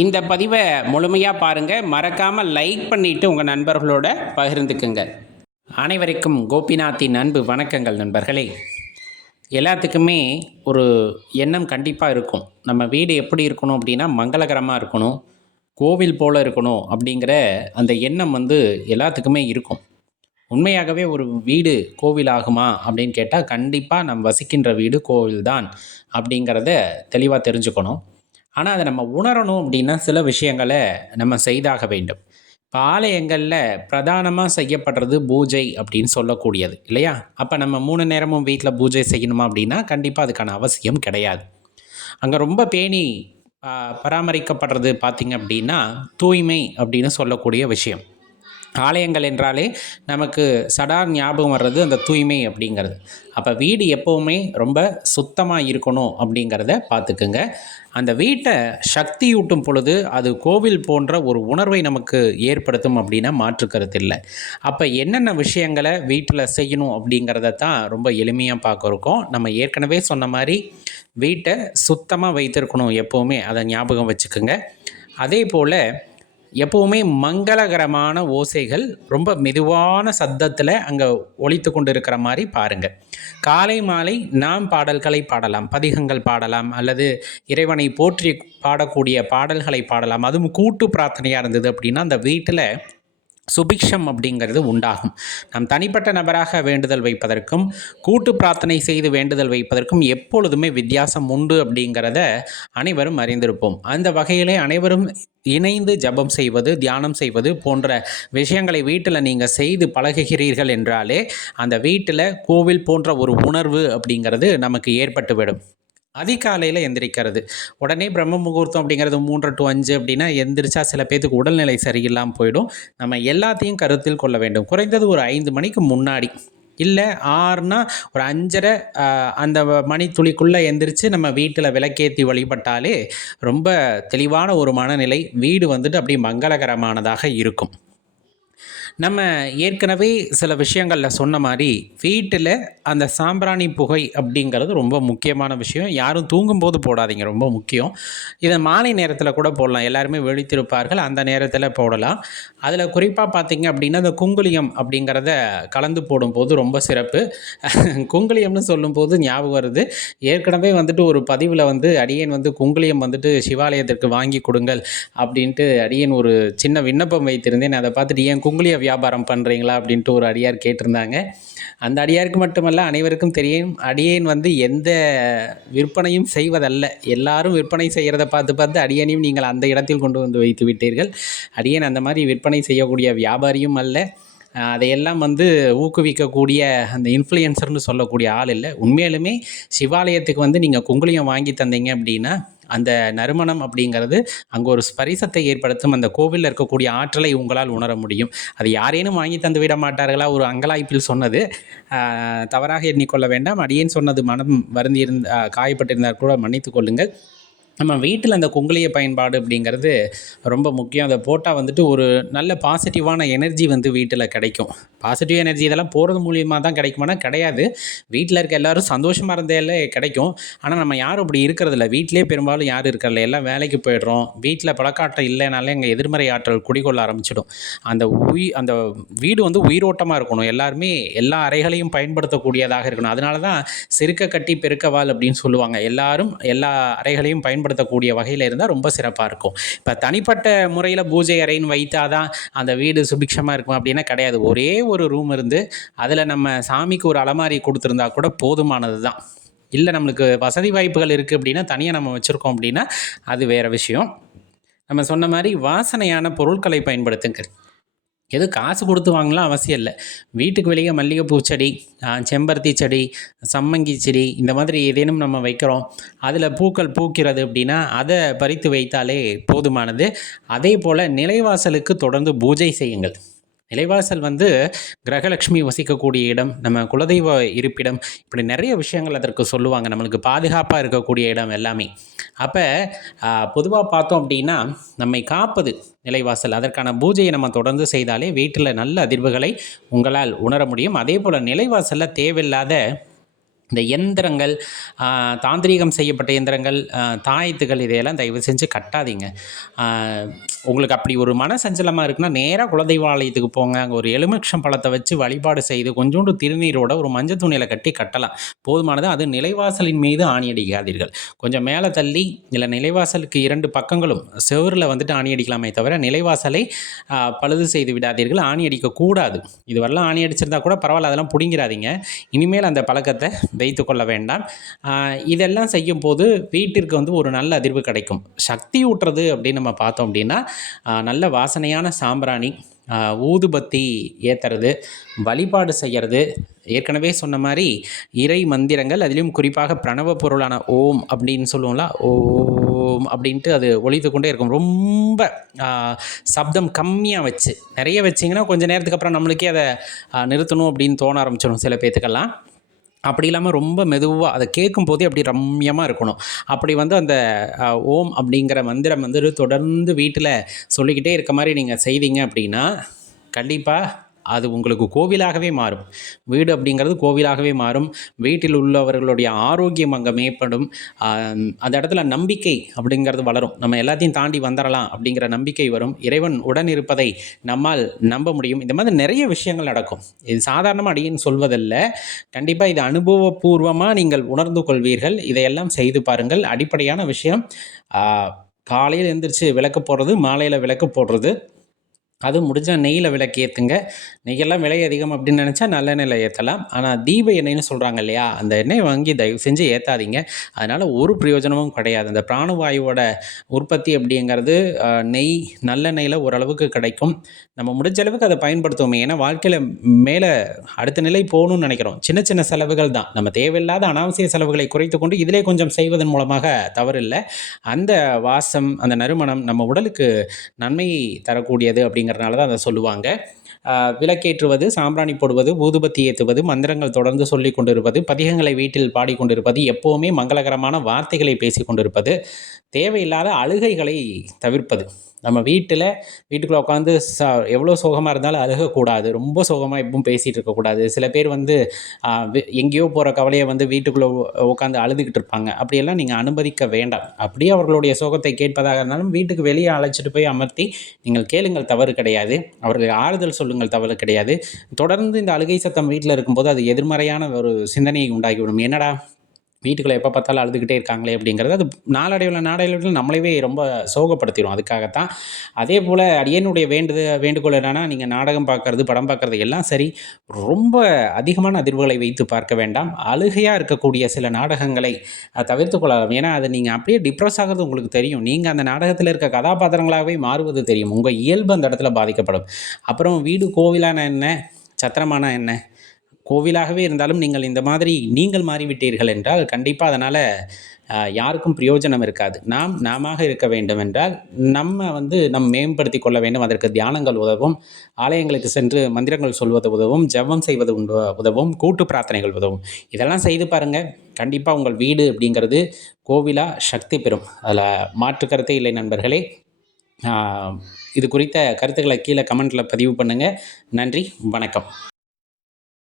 இந்த பதிவை முழுமையாக பாருங்கள் மறக்காமல் லைக் பண்ணிவிட்டு உங்கள் நண்பர்களோட பகிர்ந்துக்குங்க. அனைவருக்கும் கோபிநாத்தின் அன்பு வணக்கங்கள் நண்பர்களே. எல்லாத்துக்குமே ஒரு எண்ணம் கண்டிப்பாக இருக்கும். நம்ம வீடு எப்படி இருக்கணும் அப்படின்னா மங்களகரமாக இருக்கணும். கோவில் போல் இருக்கணும் அப்படிங்கிற அந்த எண்ணம் வந்து எல்லாத்துக்குமே இருக்கும். உண்மையாகவே ஒரு வீடு கோவில் ஆகுமா அப்படின்னு கேட்டால் கண்டிப்பாக நம் வசிக்கின்ற வீடு கோவில் தான் அப்படிங்கிறத தெளிவாக தெரிஞ்சுக்கணும். ஆனால் அதை நம்ம உணரணும் அப்படின்னா சில விஷயங்களை நம்ம செய்தாக வேண்டும். இப்போ ஆலயங்களில் பிரதானமாக செய்யப்படுறது பூஜை அப்படின்னு சொல்லக்கூடியது இல்லையா? அப்போ நம்ம மூணு நேரமும் வீட்டில் பூஜை செய்யணுமா அப்படின்னா கண்டிப்பாக அதுக்கான அவசியம் கிடையாது. அங்கே ரொம்ப பேணி பராமரிக்கப்படுறது பார்த்திங்க அப்படின்னா தூய்மை அப்படின்னு சொல்லக்கூடிய விஷயம். ஆலயங்கள் என்றாலே நமக்கு சடா ஞாபகம் வர்றது அந்த தூய்மை அப்படிங்கிறது. அப்போ வீடு எப்போவுமே ரொம்ப சுத்தமாக இருக்கணும் அப்படிங்கிறத பார்த்துக்குங்க. அந்த வீட்டை சக்தியூட்டும் பொழுது அது கோவில் போன்ற ஒரு உணர்வை நமக்கு ஏற்படுத்தும் அப்படின்னா மாற்றுக்கருத்து இல்லை. அப்போ என்னென்ன விஷயங்களை வீட்டில் செய்யணும் அப்படிங்கிறத தான் ரொம்ப எளிமையாக பார்க்குறோம். நம்ம ஏற்கனவே சொன்ன மாதிரி வீட்டை சுத்தமாக வைத்திருக்கணும் எப்போவுமே அதை ஞாபகம் வச்சுக்கோங்க. அதே போல் எப்போவுமே மங்களகரமான ஓசைகள் ரொம்ப மெதுவான சத்தத்தில் அங்கே ஒழித்து கொண்டு இருக்கிற மாதிரி பாருங்கள் காலை மாலை நாம் பாடல்களை பாடலாம் பதிகங்கள் பாடலாம் அல்லது இறைவனை போற்றி பாடக்கூடிய பாடல்களை பாடலாம். அதுவும் கூட்டு பிரார்த்தனையாக இருந்தது அப்படின்னா அந்த வீட்டில் சுபிக்ஷம் அப்படிங்கிறது உண்டாகும். நாம் தனிப்பட்ட நபராக வேண்டுதல் வைப்பதற்கும் கூட்டு பிரார்த்தனை செய்து வேண்டுதல் வைப்பதற்கும் எப்பொழுதுமே வித்தியாசம் உண்டு அப்படிங்கிறத அனைவரும் அறிந்திருப்போம். அந்த வகையிலே அனைவரும் இணைந்து ஜெபம் செய்வது தியானம் செய்வது போன்ற விஷயங்களை வீட்டில் நீங்கள் செய்து பழகுகிறீர்கள் என்றாலே அந்த வீட்டில் கோவில் போன்ற ஒரு உணர்வு அப்படிங்கிறது நமக்கு ஏற்பட்டுவிடும். அதிகாலையில் எந்திரிக்கிறது. உடனே பிரம்ம முகூர்த்தம் அப்படிங்கிறது மூன்று டு அஞ்சு அப்படின்னா எந்திரிச்சா சில பேத்துக்கு உடல்நிலை சரியில்லாமல் போயிடும். நம்ம எல்லாத்தையும் கருத்தில் கொள்ள வேண்டும். குறைந்தது ஒரு ஐந்து மணிக்கு முன்னாடி இல்லை ஆறுனா ஒரு அஞ்சரை அந்த மணித்துளிக்குள்ளே எந்திரிச்சு நம்ம வீட்டில் விளக்கேற்றி வழிபட்டாலே ரொம்ப தெளிவான ஒரு மனநிலை வீடு வந்துட்டு அப்படியே மங்களகரமானதாக இருக்கும். நம்ம ஏற்கனவே சில விஷயங்களில் சொன்ன மாதிரி வீட்டில் அந்த சாம்பிராணி புகை அப்படிங்கிறது ரொம்ப முக்கியமான விஷயம். யாரும் தூங்கும்போது போடாதீங்க ரொம்ப முக்கியம். இதை மாலை நேரத்தில் கூட போடலாம். எல்லாருமே வெளித்திருப்பார்கள் அந்த நேரத்தில் போடலாம். அதில் குறிப்பாக பார்த்தீங்க அப்படின்னா அந்த குங்குலியம் அப்படிங்கிறத கலந்து போடும்போது ரொம்ப சிறப்பு. குங்குலியம்னு சொல்லும்போது ஞாபகம் வருது. ஏற்கனவே வந்துட்டு ஒரு பதிவில் வந்து அடியேன் வந்து குங்குலியம் வந்துட்டு சிவாலயத்திற்கு வாங்கி கொடுங்கள் அப்படின்ட்டு அடியேன் ஒரு சின்ன விண்ணப்பம் வைத்திருந்தேன். அதை பார்த்துட்டு ஏன் குங்குலிய வியாபாரம் பண்ணுறீங்களா அப்படின்ட்டு ஒரு அடியார் கேட்டிருந்தாங்க. அந்த அடியாருக்கு மட்டுமல்ல அனைவருக்கும் தெரியும் அடியேன் வந்து எந்த விற்பனையும் செய்வதல்ல. எல்லாரும் விற்பனை செய்கிறத பார்த்து பார்த்து அடியனையும் நீங்கள் அந்த இடத்தில் கொண்டு வந்து வைத்து விட்டீர்கள். அடியேன் அந்த மாதிரி விற்பனை செய்யக்கூடிய வியாபாரியும் அல்ல. அதையெல்லாம் வந்து ஊக்குவிக்கக்கூடிய அந்த இன்ஃப்ளூயன்சர்னு சொல்லக்கூடிய ஆள் இல்லை. உண்மையிலுமே சிவாலயத்துக்கு வந்து நீங்கள் குங்குளியம் வாங்கி தந்தீங்க அப்படின்னா அந்த நறுமணம் அப்படிங்கிறது அங்கே ஒரு ஸ்பரிசத்தை ஏற்படுத்தும் அந்த கோவிலில் இருக்கக்கூடிய ஆற்றலை உங்களால் உணர முடியும். அது யாரேனும் வாங்கி தந்து விட மாட்டார்களா? ஒரு அங்கலாய்ப்பில் சொன்னது. தவறாக எண்ணிக்கொள்ள வேண்டாம். அடியேன் சொன்னது மனம் வருந்தியிருந்த ஆஹ், காயப்பட்டிருந்தால் கூட மன்னித்து கொள்ளுங்கள். நம்ம வீட்டில் அந்த குங்குளிய பயன்பாடு அப்படிங்கிறது ரொம்ப முக்கியம். அதை போட்டால் வந்துட்டு ஒரு நல்ல பாசிட்டிவான எனர்ஜி வந்து வீட்டில் கிடைக்கும். பாசிட்டிவ் எனர்ஜி இதெல்லாம் போகிறது மூலியமாக தான் கிடைக்குமானா கிடையாது. வீட்டில் இருக்க எல்லோரும் சந்தோஷமாக இருந்தே கிடைக்கும். ஆனால் நம்ம யாரும் அப்படி இருக்கிறதில்ல. வீட்டிலே பெரும்பாலும் யாரும் இருக்கிறதில்ல. எல்லாம் வேலைக்கு போயிடுறோம். வீட்டில் பழக்காட்டம் இல்லைனாலே எங்கள் எதிர்மறை ஆற்றல் குடிகொள்ள ஆரம்பிச்சிடும். அந்த உயி அந்த வீடு வந்து உயிரோட்டமாக இருக்கணும். எல்லாருமே எல்லா அறைகளையும் பயன்படுத்தக்கூடியதாக இருக்கணும். அதனால தான் சிறுக்க கட்டி பெருக்கவால் அப்படின்னு சொல்லுவாங்க. எல்லாரும் எல்லா அறைகளையும் பயன்படுத்தக்கூடிய வகையில் இருந்தால் ரொம்ப சிறப்பாக இருக்கும். இப்போ தனிப்பட்ட முறையில் பூஜை அறைன்னு வைத்தாதான் அந்த வீடு சுபிக்ஷமாக இருக்கும் அப்படின்னா கிடையாது. ஒரே ஒரு ரூம் இருந்து அதில் நம்ம சாமிக்கு ஒரு அலமாரி கொடுத்துருந்தா கூட போதுமானது தான் இல்லை நம்மளுக்கு வசதி வாய்ப்புகள் இருக்குது அப்படின்னா தனியாக நம்ம வச்சுருக்கோம் அப்படின்னா அது வேறு விஷயம். நம்ம சொன்ன மாதிரி வாசனையான பொருட்களை பயன்படுத்துங்க எதுவும் காசு கொடுத்து வாங்கலாம் அவசியம் இல்லை. வீட்டுக்கு வெளியே மல்லிகைப்பூ செடி செம்பருத்தி செடி சம்மங்கி செடி இந்த மாதிரி ஏதேனும் நம்ம வைக்கிறோம். அதில் பூக்கள் பூக்கிறது அப்படின்னா அதை பறித்து வைத்தாலே போதுமானது. அதே போல் நிலைவாசலுக்கு தொடர்ந்து பூஜை செய்யுங்கள். நிலைவாசல் வந்து கிரகலட்சுமி வசிக்கக்கூடிய இடம் நம்ம குலதெய்வ இருப்பிடம் இப்படி நிறைய விஷயங்கள் அதற்கு சொல்லுவாங்க. நம்மளுக்கு பாதுகாப்பாக இருக்கக்கூடிய இடம் எல்லாமே. அப்போ பொதுவாக பார்த்தோம் அப்படின்னா நம்மை காப்பது நிலைவாசல் அதற்கான பூஜையை நம்ம தொடர்ந்து செய்தாலே வீட்டில் நல்ல அதிர்வுகளை உங்களால் உணர முடியும். அதே போல் நிலைவாசலில் தேவையில்லாத இந்த இயந்திரங்கள் தாந்திரீகம் செய்யப்பட்ட இயந்திரங்கள் தாயத்துகள் இதையெல்லாம் தயவு செஞ்சு கட்டாதீங்க. உங்களுக்கு அப்படி ஒரு மன சஞ்சலமாக இருக்குன்னா நேராக குலதெய்வ ஆலயத்துக்கு போங்க. அங்கே ஒரு எலுமிச்சம் பழத்தை வச்சு வழிபாடு செய்து கொஞ்சோண்டு திருநீரோட ஒரு மஞ்சள் துணியில் கட்டி கட்டலாம். போதுமானது அது நிலைவாசலின் மீது ஆணி அடிக்காதீர்கள் கொஞ்சம் மேலே தள்ளி இல்லை நிலைவாசலுக்கு இரண்டு பக்கங்களும் செவரில் வந்துட்டு ஆணி அடிக்கலாமே தவிர நிலைவாசலை பழுது செய்து விடாதீர்கள். ஆணி அடிக்கக்கூடாது இதுவரெல்லாம் ஆணி அடிச்சிருந்தா கூட பரவாயில்ல அதெல்லாம் பிடிங்கிறாதீங்க இனிமேல் அந்த பழக்கத்தை வைத்து கொள்ள வேண்டாம். இதெல்லாம் செய்யும் போது வீட்டிற்கு வந்து ஒரு நல்ல அதிர்வு கிடைக்கும். சக்தி ஊட்டுறது அப்படின்னு நம்ம பார்த்தோம் அப்படின்னா நல்ல வாசனையான சாம்பிராணி ஊதுபத்தி ஏற்றுறது வழிபாடு செய்கிறது ஏற்கனவே சொன்ன மாதிரி இறை மந்திரங்கள் அதிலும் குறிப்பாக பிரணவ பொருளான ஓம் அப்படின்னு சொல்லுவோம்ல ஓம் அப்படின்ட்டு அது ஒழித்து கொண்டே இருக்கும். ரொம்ப சப்தம் கம்மியாக வச்சு நிறைய வச்சிங்கன்னா கொஞ்சம் நேரத்துக்கு அப்புறம் நம்மளுக்கே அதை நிறுத்தணும் அப்படின்னு தோண ஆரம்பிச்சிடும் சில பேத்துக்கெல்லாம். அப்படி இல்லாமல் ரொம்ப மெதுவாக அதை கேட்கும் போதே அப்படி ரம்யமாக இருக்கணும். அப்படி வந்து அந்த ஓம் அப்படிங்கிற மந்திரம் வந்து தொடர்ந்து வீட்டில் சொல்லிக்கிட்டே இருக்க மாதிரி நீங்கள் செய்தீங்க அப்படின்னா கண்டிப்பாக அது உங்களுக்கு கோவிலாகவே மாறும். வீடு அப்படிங்கிறது கோவிலாகவே மாறும். வீட்டில் உள்ளவர்களுடைய ஆரோக்கியம் அங்கே மேம்படும். அந்த இடத்துல நம்பிக்கை அப்படிங்கிறது வளரும். நம்ம எல்லாத்தையும் தாண்டி வந்துடலாம் அப்படிங்கிற நம்பிக்கை வரும். இறைவன் உடன் இருப்பதை நம்மால் நம்ப முடியும். இந்த மாதிரி நிறைய விஷயங்கள் நடக்கும். இது சாதாரணமாக அடியின் சொல்வதல்ல. கண்டிப்பாக இது அனுபவபூர்வமாக நீங்கள் உணர்ந்து கொள்வீர்கள். இதையெல்லாம் செய்து பாருங்கள். அடிப்படையான விஷயம் காலையில் எழுந்திரிச்சு விளக்கு போடுறது மாலையில் விளக்கு போடுறது. அது முடிஞ்சால் நெய்யில் விளக்கு ஏற்றுங்க நெய்யெல்லாம் விலை அதிகம் அப்படின்னு நினச்சா நல்லெண்ணெயில் ஏற்றலாம் ஆனால் தீப எண்ணெய்னு சொல்கிறாங்க இல்லையா? அந்த எண்ணெய் வாங்கி தயவு செஞ்சு ஏற்றாதீங்க அதனால் ஒரு பிரயோஜனமும் கிடையாது. அந்த பிராணவாயுவோட உற்பத்தி அப்படிங்கிறது நெய் நல்லெண்ணெயில் ஓரளவுக்கு கிடைக்கும். நம்ம முடிஞ்ச அளவுக்கு அதை பயன்படுத்துவோமே. ஏன்னா வாழ்க்கையில் மேலே அடுத்த நிலை போகணும்னு நினைக்கிறோம். சின்ன சின்ன செலவுகள் தான். நம்ம தேவையில்லாத அனாவசிய செலவுகளை குறைத்து கொண்டு இதிலே கொஞ்சம் செய்வதன் மூலமாக தவறில்லை. அந்த வாசம் அந்த நறுமணம் நம்ம உடலுக்கு நன்மையை தரக்கூடியது அப்படிங்கிறனால தான் அதை சொல்லுவாங்க. விளக்கேற்றுவது சாம்பிராணி போடுவது ஊதுபத்தி ஏற்றுவது மந்திரங்கள் தொடர்ந்து சொல்லி கொண்டிருப்பது பதிகங்களை வீட்டில் பாடிக்கொண்டிருப்பது எப்போவுமே மங்களகரமான வார்த்தைகளை பேசி கொண்டிருப்பது தேவையில்லாத அழுகைகளை தவிர்ப்பது. நம்ம வீட்டில் வீட்டுக்குள்ளே உட்காந்து ச எவ்வளோ சோகமாக இருந்தாலும் அழுகக்கூடாது. ரொம்ப சோகமாக எப்பவும் பேசிகிட்டு இருக்கக்கூடாது. சில பேர் வந்து எங்கேயோ போகிற கவலையை வந்து வீட்டுக்குள்ளே உட்காந்து அழுதுகிட்டு இருப்பாங்க. அப்படியெல்லாம் நீங்கள் அனுமதிக்க வேண்டாம். அப்படியே அவர்களுடைய சோகத்தை கேட்பதாக இருந்தாலும் வீட்டுக்கு வெளியே அழைச்சிட்டு போய் அமர்த்தி நீங்கள் கேளுங்கள் தவறு கிடையாது. அவர்களுக்கு ஆறுதல் சொல்லுங்கள் தவறு கிடையாது. தொடர்ந்து இந்த அழுகை சத்தம் வீட்டில் இருக்கும்போது அது எதிர்மறையான ஒரு சிந்தனையை உண்டாகிவிடும் என்னடா? வீட்டுக்குள்ளே எப்போ பார்த்தாலும் அழுதுகிட்டே இருக்காங்களே அப்படிங்கிறது அது நாளடைவில் நாளடைவில் நம்மளைவே ரொம்ப சோகப்படுத்திடும். அதுக்காகத்தான். அதே போல் அடியனுடைய வேண்டுது வேண்டுகோள் என்னென்னா நீங்கள் நாடகம் பார்க்கறது படம் பார்க்கறது எல்லாம் சரி ரொம்ப அதிகமான அதிர்வுகளை வைத்து பார்க்க வேண்டாம். அழுகையாக இருக்கக்கூடிய சில நாடகங்களை தவிர்த்து கொள்ளலாம். ஏன்னா அது நீங்கள் அப்படியே டிப்ரெஸ் ஆகிறது உங்களுக்கு தெரியும். நீங்கள் அந்த நாடகத்தில் இருக்க கதாபாத்திரங்களாகவே மாறுவது தெரியும். உங்கள் இயல்பு அந்த இடத்துல பாதிக்கப்படும். அப்புறம் வீடு கோவிலான என்ன? சத்திரமான என்ன? கோவிலாகவே இருந்தாலும் நீங்கள் இந்த மாதிரி நீங்கள் மாறிவிட்டீர்கள் என்றால் கண்டிப்பாக அதனால் யாருக்கும் பிரயோஜனம் இருக்காது. நாம் நாம இருக்க வேண்டும் என்றால் நம்ம வந்து நம் மேம்படுத்தி கொள்ள வேண்டும். அதற்கு தியானங்கள் உதவும். ஆலயங்களுக்கு சென்று மந்திரங்கள் சொல்வது உதவும். ஜெபம் செய்வது உண்டு உதவும். கூட்டு பிரார்த்தனைகள் உதவும். இதெல்லாம் செய்து பாருங்கள் கண்டிப்பாக உங்கள் வீடு அப்படிங்கிறது கோவிலாக சக்தி பெறும். அதில் மாற்று கருத்தே இல்லை நண்பர்களே. இது குறித்த கருத்துக்களை கீழே கமெண்ட்டில் பதிவு பண்ணுங்கள் நன்றி. வணக்கம்.